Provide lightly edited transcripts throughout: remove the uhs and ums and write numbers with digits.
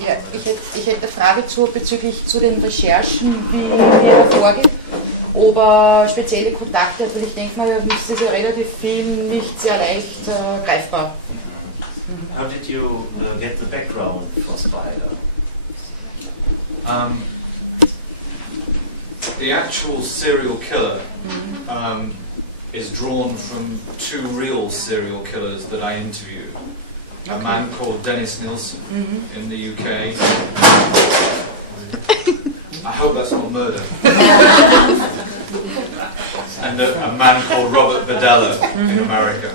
Ja, ich hätte eine Frage bezüglich zu den Recherchen, wie er vorgeht, ob er spezielle Kontakte hat, weil ich denke mal, es ist ja relativ viel nicht sehr leicht greifbar. How did you get the background for Spider? The actual serial killer is drawn from two real serial killers that I interviewed. A man called Dennis Nilsson in the UK. I hope that's not murder. And a man called Robert Badella in America.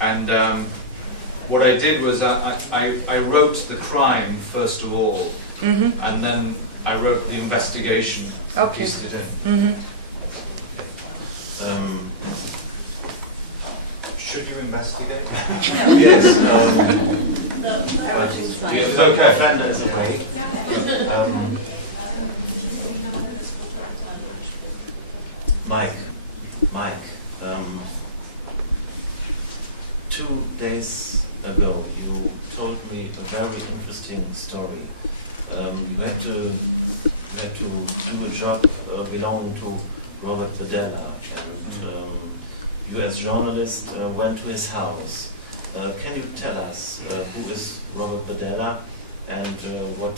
And what I did was I wrote the crime first of all, and then I wrote the investigation, pieced it in. Should you investigate? Yes. It's okay. Fender is away. Mike, 2 days ago you told me a very interesting story. You had to do a job belonging to Robert Badella, and you as journalist went to his house. Can you tell us who is Robert Badella and what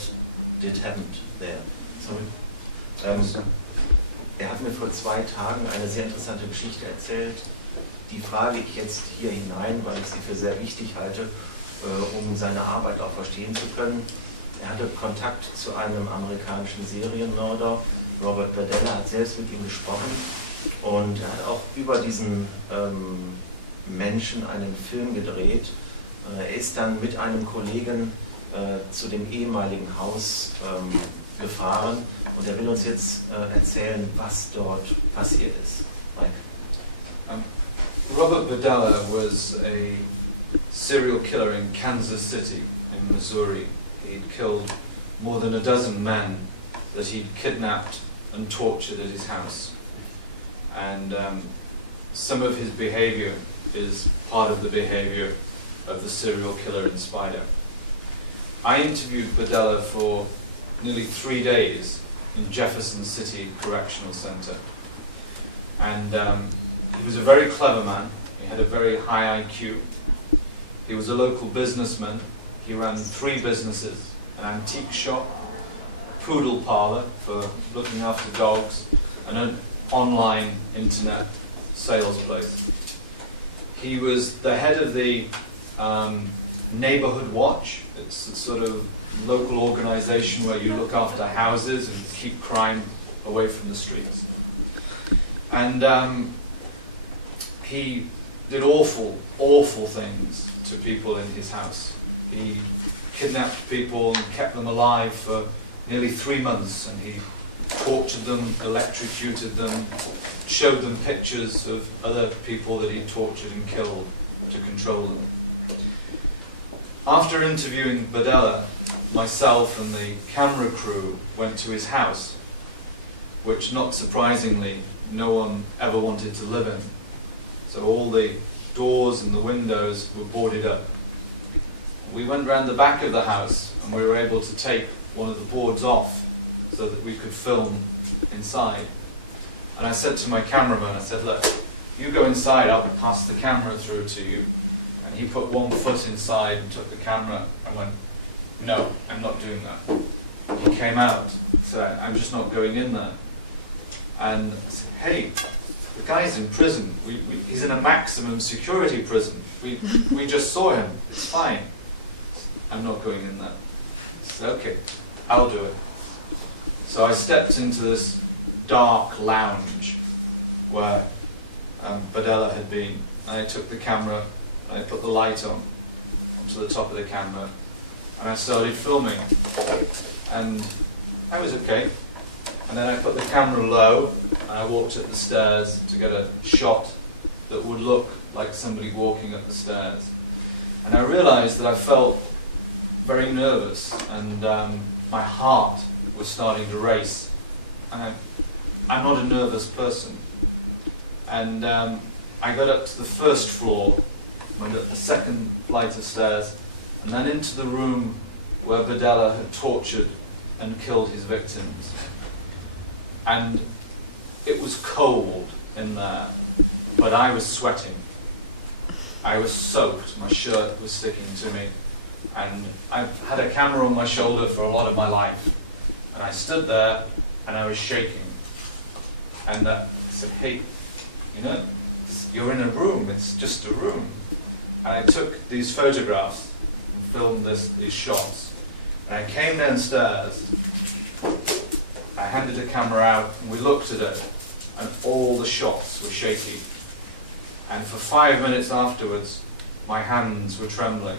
did happen there? Sorry. Hat mir vor 2 Tagen eine sehr interessante Geschichte erzählt. Die frage ich jetzt hier hinein, weil ich sie für sehr wichtig halte, um seine Arbeit auch verstehen zu können. Er hatte Kontakt zu einem amerikanischen Serienmörder. Robert Badella hat selbst mit ihm gesprochen und er hat auch über diesen Menschen einen Film gedreht. Er ist dann mit einem Kollegen zu dem ehemaligen Haus gefahren und er will uns jetzt erzählen, was dort passiert ist. Mike? Robert Badella was a serial killer in Kansas City in Missouri. He'd killed more than a dozen men that he'd kidnapped and tortured at his house. And some of his behavior is part of the behavior of the serial killer in Spider. I interviewed Badella for nearly 3 days in Jefferson City Correctional Center. And he was a very clever man. He had a very high IQ. He was a local businessman. He ran 3 businesses, an antique shop, a poodle parlor for looking after dogs, and an online internet sales place. He was the head of the Neighborhood Watch. It's a sort of local organization where you look after houses and keep crime away from the streets. And he did awful, awful things to people in his house. He kidnapped people and kept them alive for nearly 3 months, and he tortured them, electrocuted them, showed them pictures of other people that he tortured and killed to control them. After interviewing Badella, myself and the camera crew went to his house, which, not surprisingly, no one ever wanted to live in. So all the doors and the windows were boarded up. We went round the back of the house and we were able to take one of the boards off so that we could film inside. And I said to my cameraman, I said, look, you go inside, I'll pass the camera through to you. And he put 1 foot inside and took the camera and went, no, I'm not doing that. He came out, said, I'm just not going in there. And I said, hey, the guy's in prison. He's in a maximum security prison. We just saw him. It's fine. I'm not going in there. I said, okay, I'll do it. So I stepped into this dark lounge where Badella had been. And I took the camera and I put the light onto the top of the camera, and I started filming. And I was okay. And then I put the camera low and I walked up the stairs to get a shot that would look like somebody walking up the stairs. And I realized that I felt very nervous, and my heart was starting to race. And I'm not a nervous person. And I got up to the first floor, went up the second flight of stairs, and then into the room where Badella had tortured and killed his victims. And it was cold in there, but I was sweating. I was soaked, my shirt was sticking to me, and I've had a camera on my shoulder for a lot of my life. And I stood there, and I was shaking. And I said, hey, you know, you're in a room, it's just a room. And I took these photographs and filmed these shots. And I came downstairs, I handed the camera out, and we looked at it, and all the shots were shaky. And for 5 minutes afterwards, my hands were trembling.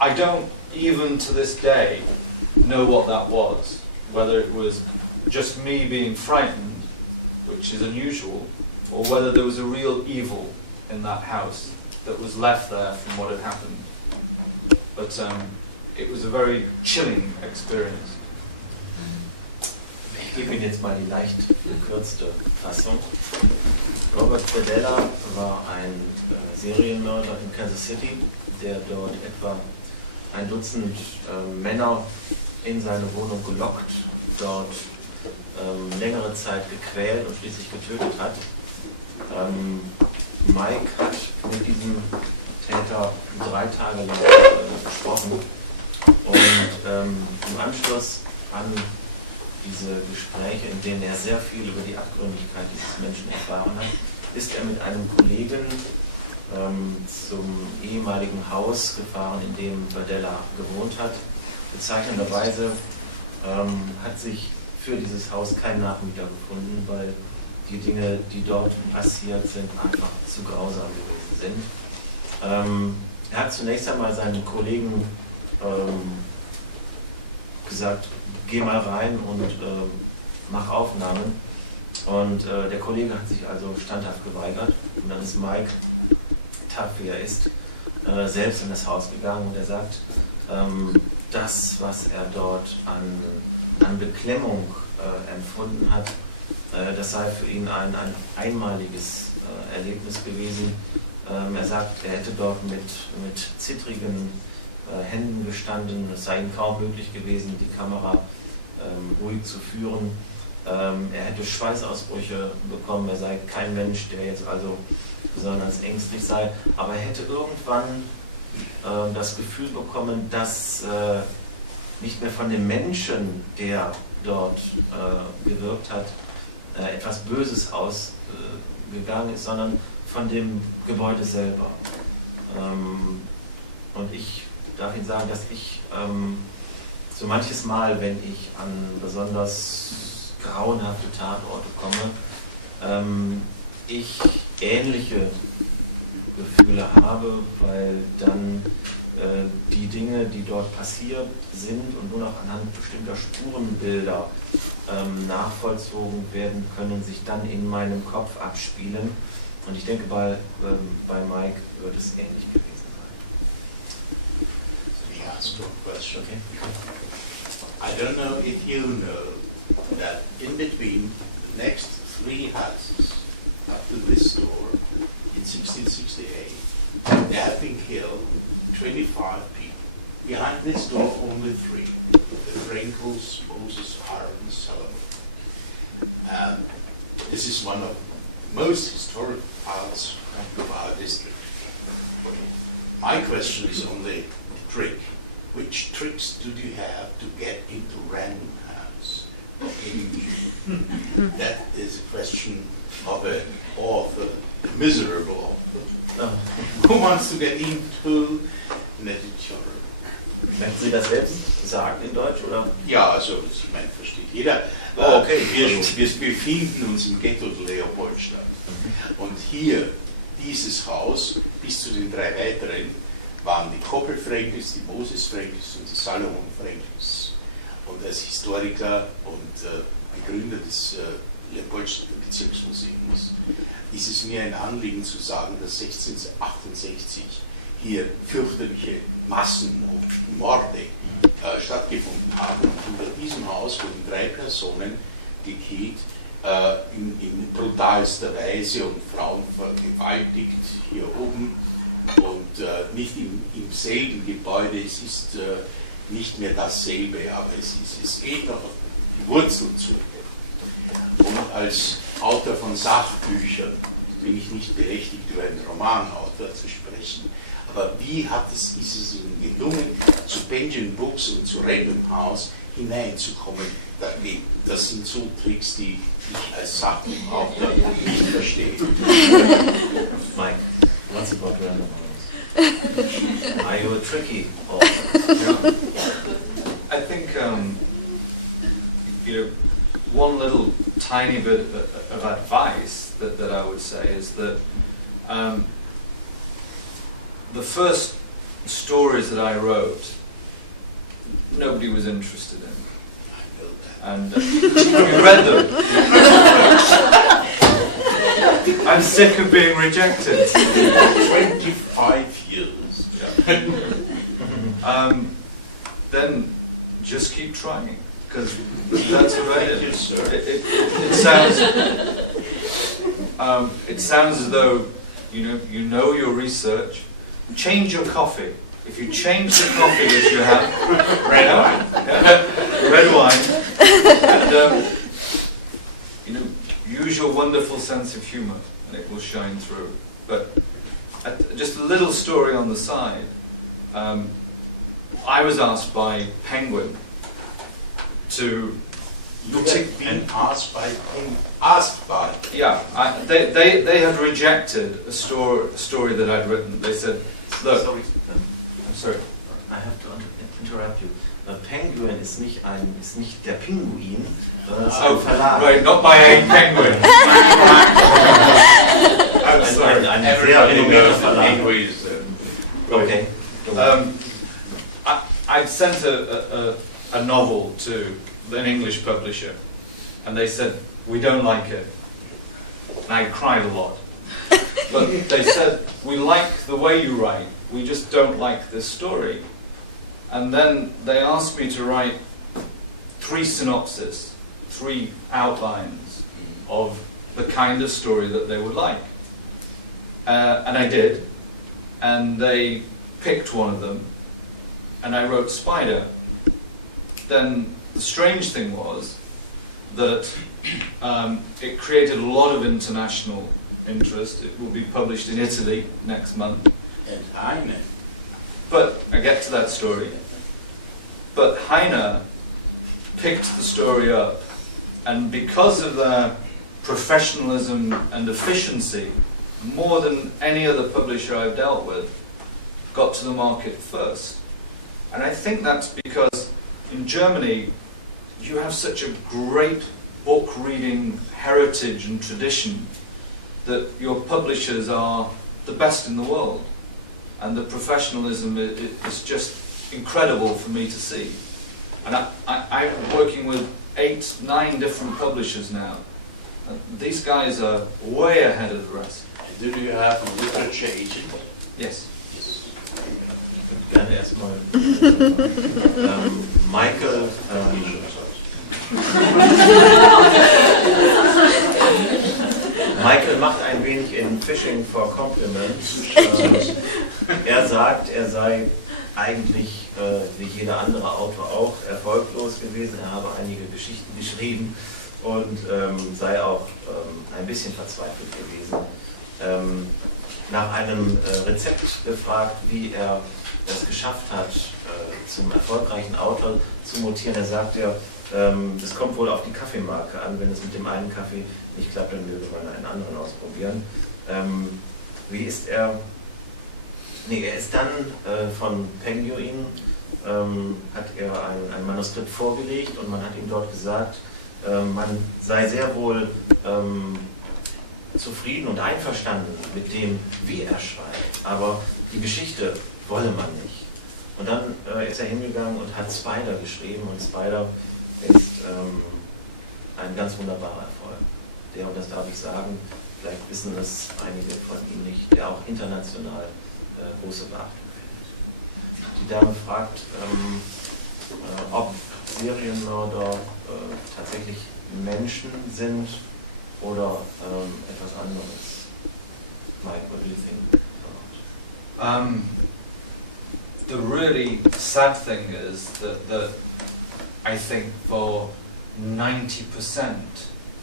I don't, even to this day, know what that was, whether it was just me being frightened, which is unusual, or whether there was a real evil in that house that was left there from what had happened. But it was a very chilling experience. Ich gebe Ihnen jetzt mal die leicht gekürzte Fassung. Robert Badella war ein Serienmörder in Kansas City, der dort etwa ein Dutzend Männer in seine Wohnung gelockt, dort längere Zeit gequält und schließlich getötet hat. Mike hat mit diesem Täter 3 Tage lang gesprochen und im Anschluss an diese Gespräche, in denen er sehr viel über die Abgründigkeit dieses Menschen erfahren hat, ist er mit einem Kollegen zum ehemaligen Haus gefahren, in dem Badella gewohnt hat. Bezeichnenderweise hat sich für dieses Haus kein Nachmieter gefunden, weil die Dinge, die dort passiert sind, einfach zu grausam gewesen sind. Er hat zunächst einmal seinen Kollegen gesagt, geh mal rein und mach Aufnahmen. Und der Kollege hat sich also standhaft geweigert. Und dann ist Mike, tough wie er ist, selbst in das Haus gegangen und er sagt, das, was er dort an Beklemmung empfunden hat, das sei für ihn ein einmaliges Erlebnis gewesen. Er sagt, er hätte dort mit zittrigen Händen gestanden, es sei ihm kaum möglich gewesen, die Kamera ruhig zu führen. Er hätte Schweißausbrüche bekommen, er sei kein Mensch, der jetzt also besonders ängstlich sei, aber er hätte irgendwann das Gefühl bekommen, dass nicht mehr von dem Menschen, der dort gewirkt hat, etwas Böses ausgegangen ist, sondern von dem Gebäude selber. Und ich darf Ihnen sagen, dass ich so manches Mal, wenn ich an besonders grauenhafte Tatorte komme, ich ähnliche Gefühle habe, weil dann die Dinge, die dort passiert sind und nur noch anhand bestimmter Spurenbilder nachvollzogen werden können, sich dann in meinem Kopf abspielen. Und ich denke, bei Mike wird es ähnlich gewesen sein. Let me ask you a question. Okay. I don't know if you know that in between the next 3 houses up to this door in 1668, there have been killed 25 people. Behind this door, only 3. The Frankels, Moses, Aaron, Solomon. This is one of the most historic parts of our district. My question is on the trick. Which tricks do you have to get into random house? That is a question of an author, a miserable author, who wants to get into an editorial. Möchten Sie das selbst sagen in Deutsch, oder? Ja, also ich meine, versteht jeder. Oh, okay. Wir befinden uns im Ghetto der Leopoldstadt. Und hier, dieses Haus, bis zu den 3 weiteren, waren die Koppel-Frankels, die Moses-Frankels und die Salomon-Frankels. Und als Historiker und Begründer des Leopoldstädter Bezirksmuseums ist es mir ein Anliegen zu sagen, dass 1668 hier fürchterliche Massen und Morde stattgefunden haben. Und unter diesem Haus wurden 3 Personen gekillt, in brutalster Weise und Frauen vergewaltigt hier oben und nicht im selben Gebäude. Es ist nicht mehr dasselbe, aber es geht noch auf die Wurzeln zurück. Und als Autor von Sachbüchern bin ich nicht berechtigt, über einen Romanautor zu sprechen. Aber wie ist es Ihnen gelungen, zu Penguin Books und zu Random House hineinzukommen? Das sind so Tricks, die ich als Sachbuchautor nicht verstehe. Mike, what's about Random House? Are you a tricky author? Yeah. I think one little tiny bit of advice that I would say is that the first stories that I wrote, nobody was interested in. And you read them. I'm sick of being rejected. 25 years. Yeah. Then just keep trying, because that's what I did. It sounds as though you know your research. Change your coffee. If you change the coffee that you have, red wine, and use your wonderful sense of humour, and it will shine through. But just a little story on the side. I was asked by Penguin to. You have been asked by. Yeah, they had rejected a story that I'd written. They said, "Look, Sorry. I'm sorry. I have to interrupt you. Penguin ist nicht der Pinguin, sondern es ist ein Verlag. Right, not by a penguin." I'm sorry. Ein sehr renommierter Verlag. Okay. I'd sent a novel to an English publisher, and they said, "We don't like it." And I cried a lot. But they said, "We like the way you write, we just don't like this story." And then they asked me to write 3 synopses, 3 outlines of the kind of story that they would like. And I did, and they picked one of them, and I wrote Spider. Then the strange thing was that it created a lot of international interest. It will be published in Italy next month. And Heine. But I get to that story. But Heine picked the story up, and because of their professionalism and efficiency, more than any other publisher I've dealt with, got to the market first. And I think that's because in Germany you have such a great book reading heritage and tradition that your publishers are the best in the world, and the professionalism is just incredible for me to see. And I'm working with 8, 9 different publishers now. These guys are way ahead of the rest. Do you have a literature agent? Yes. Gerne erstmal Michael. Michael macht ein wenig in Fishing for Compliments. Er sagt, er sei eigentlich, wie jeder andere Autor auch, erfolglos gewesen. Er habe einige Geschichten geschrieben und sei auch ein bisschen verzweifelt gewesen. Nach einem Rezept gefragt, wie er es geschafft hat, zum erfolgreichen Autor zu mutieren. Er sagt ja, es kommt wohl auf die Kaffeemarke an. Wenn es mit dem einen Kaffee nicht klappt, dann würde man einen anderen ausprobieren. Wie ist er? Nee, er ist dann von Penguin, hat er ein Manuskript vorgelegt und man hat ihm dort gesagt, man sei sehr wohl zufrieden und einverstanden mit dem, wie er schreibt, aber die Geschichte wolle man nicht. Und dann ist er hingegangen und hat Spider geschrieben, und Spider ist ein ganz wunderbarer Erfolg. Der, und das darf ich sagen, vielleicht wissen das einige von Ihnen nicht, der auch international große Beachtung findet. Die Dame fragt, ob Serienmörder tatsächlich Menschen sind oder etwas anderes. Mike, what do you think about? the really sad thing is that I think for 90%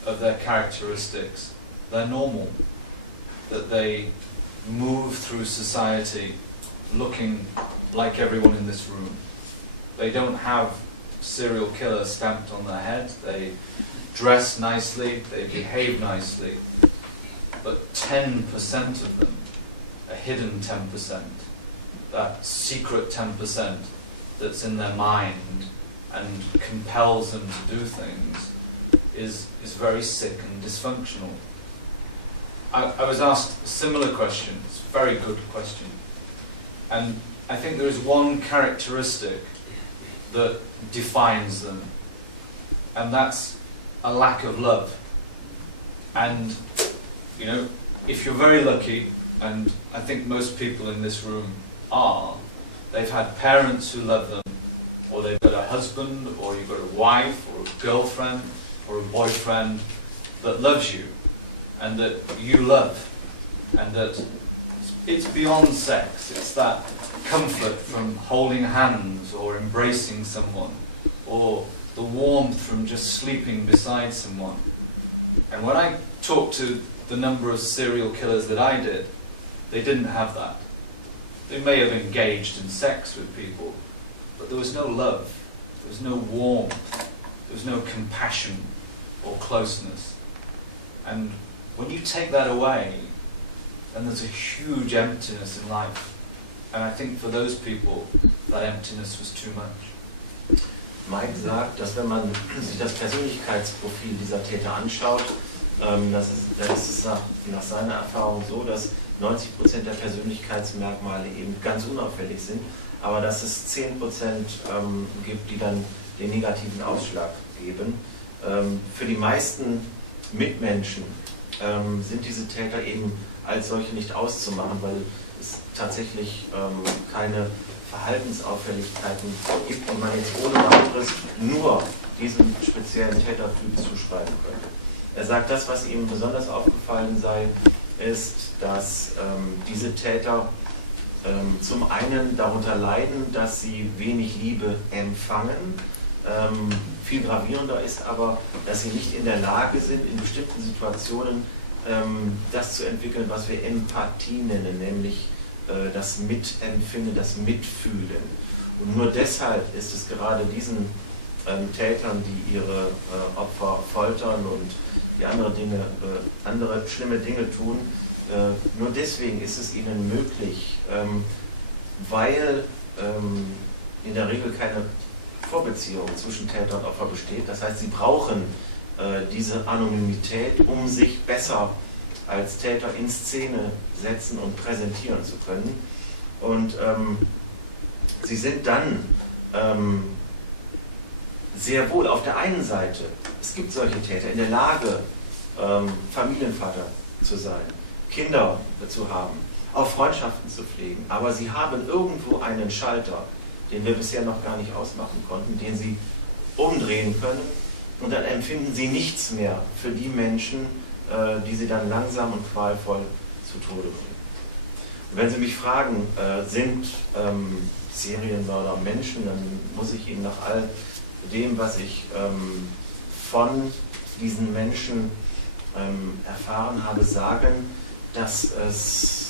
of their characteristics, they're normal. That they move through society looking like everyone in this room. They don't have serial killer stamped on their head. They dress nicely, they behave nicely. But 10% of them, a hidden 10%, that secret 10% that's in their mind and compels them to do things, is very sick and dysfunctional. I was asked a similar question. It's a very good question. And I think there is one characteristic that defines them, and that's a lack of love. And, you know, if you're very lucky, and I think most people in this room are, they've had parents who love them, or they've got a husband, or you've got a wife, or a girlfriend, or a boyfriend that loves you, and that you love, and that it's beyond sex. It's that comfort from holding hands or embracing someone, or the warmth from just sleeping beside someone. And when I talked to the number of serial killers that I did, they didn't have that. They may have engaged in sex with people, but there was no love, there was no warmth, there was no compassion or closeness. And when you take that away, then there's a huge emptiness in life. And I think for those people, that emptiness was too much. Mike sagt, dass wenn man sich das Persönlichkeitsprofil dieser Täter anschaut, dann ist es nach seiner Erfahrung so, dass 90% der Persönlichkeitsmerkmale eben ganz unauffällig sind, aber dass es 10% gibt, die dann den negativen Ausschlag geben. Für die meisten Mitmenschen sind diese Täter eben als solche nicht auszumachen, weil es tatsächlich keine Verhaltensauffälligkeiten gibt, die man jetzt ohne weiteres nur diesem speziellen Tätertyp zuschreiben könnte. Er sagt, das, was ihm besonders aufgefallen sei, ist, dass diese Täter zum einen darunter leiden, dass sie wenig Liebe empfangen. Viel gravierender ist aber, dass sie nicht in der Lage sind, in bestimmten Situationen das zu entwickeln, was wir Empathie nennen, nämlich das Mitempfinden, das Mitfühlen. Und nur deshalb ist es gerade diesen Tätern, die ihre Opfer foltern und die andere schlimme Dinge tun, nur deswegen ist es ihnen möglich, weil in der Regel keine Vorbeziehung zwischen Täter und Opfer besteht. Das heißt, sie brauchen diese Anonymität, um sich besser als Täter in Szene setzen und präsentieren zu können. Und sie sind dann sehr wohl auf der einen Seite, es gibt solche Täter, in der Lage, Familienvater zu sein, Kinder zu haben, auch Freundschaften zu pflegen, aber sie haben irgendwo einen Schalter, den wir bisher noch gar nicht ausmachen konnten, den sie umdrehen können, und dann empfinden sie nichts mehr für die Menschen, die sie dann langsam und qualvoll zu Tode bringen. Und wenn Sie mich fragen, sind Serienmörder Menschen, dann muss ich Ihnen nach all dem, was ich von diesen Menschen erfahren habe, sagen, dass es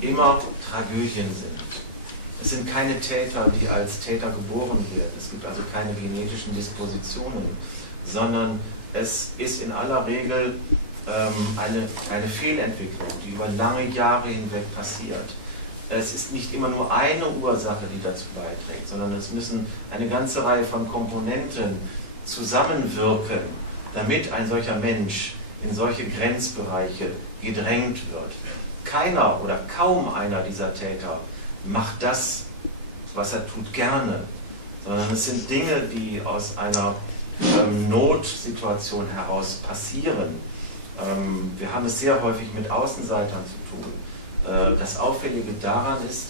immer Tragödien sind. Es sind keine Täter, die als Täter geboren werden. Es gibt also keine genetischen Dispositionen, sondern es ist in aller Regel eine Fehlentwicklung, die über lange Jahre hinweg passiert. Es ist nicht immer nur eine Ursache, die dazu beiträgt, sondern es müssen eine ganze Reihe von Komponenten zusammenwirken, damit ein solcher Mensch in solche Grenzbereiche gedrängt wird. Keiner oder kaum einer dieser Täter macht das, was er tut, gerne, sondern es sind Dinge, die aus einer Notsituation heraus passieren. Wir haben es sehr häufig mit Außenseitern zu tun. Das Auffällige daran ist,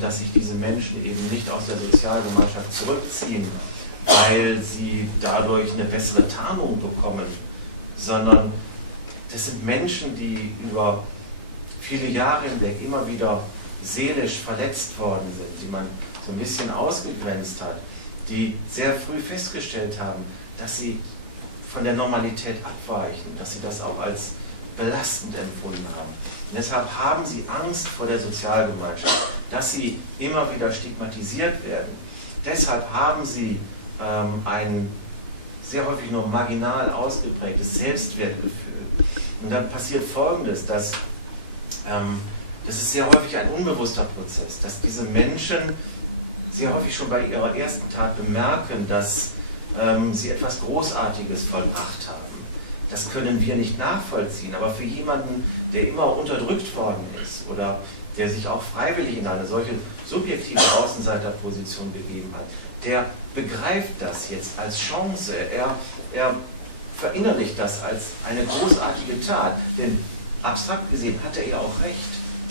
dass sich diese Menschen eben nicht aus der Sozialgemeinschaft zurückziehen, weil sie dadurch eine bessere Tarnung bekommen, sondern das sind Menschen, die über viele Jahre hinweg immer wieder seelisch verletzt worden sind, die man so ein bisschen ausgegrenzt hat, die sehr früh festgestellt haben, dass sie von der Normalität abweichen, dass sie das auch als belastend empfunden haben. Und deshalb haben sie Angst vor der Sozialgemeinschaft, dass sie immer wieder stigmatisiert werden. Deshalb haben sie ein sehr häufig nur marginal ausgeprägtes Selbstwertgefühl. Und dann passiert Folgendes, dass das ist sehr häufig ein unbewusster Prozess, dass diese Menschen sehr häufig schon bei ihrer ersten Tat bemerken, dass sie etwas Großartiges vollbracht haben. Das können wir nicht nachvollziehen, aber für jemanden, der immer unterdrückt worden ist oder der sich auch freiwillig in eine solche subjektive Außenseiterposition begeben hat, der begreift das jetzt als Chance. Er verinnerlicht das als eine großartige Tat, denn abstrakt gesehen hat er ja auch recht.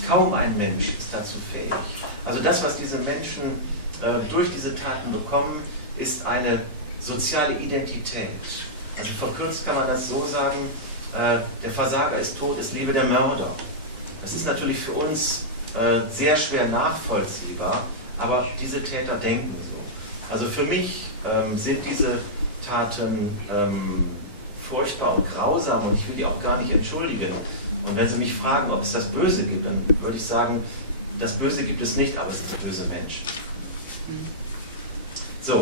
Kaum ein Mensch ist dazu fähig. Also das, was diese Menschen durch diese Taten bekommen, ist eine soziale Identität. Also verkürzt kann man das so sagen, der Versager ist tot, es lebe der Mörder. Das ist natürlich für uns sehr schwer nachvollziehbar, aber diese Täter denken so. Also für mich sind diese Taten furchtbar und grausam und ich will die auch gar nicht entschuldigen. Und wenn Sie mich fragen, ob es das Böse gibt, dann würde ich sagen, das Böse gibt es nicht, aber es sind böse Menschen. So.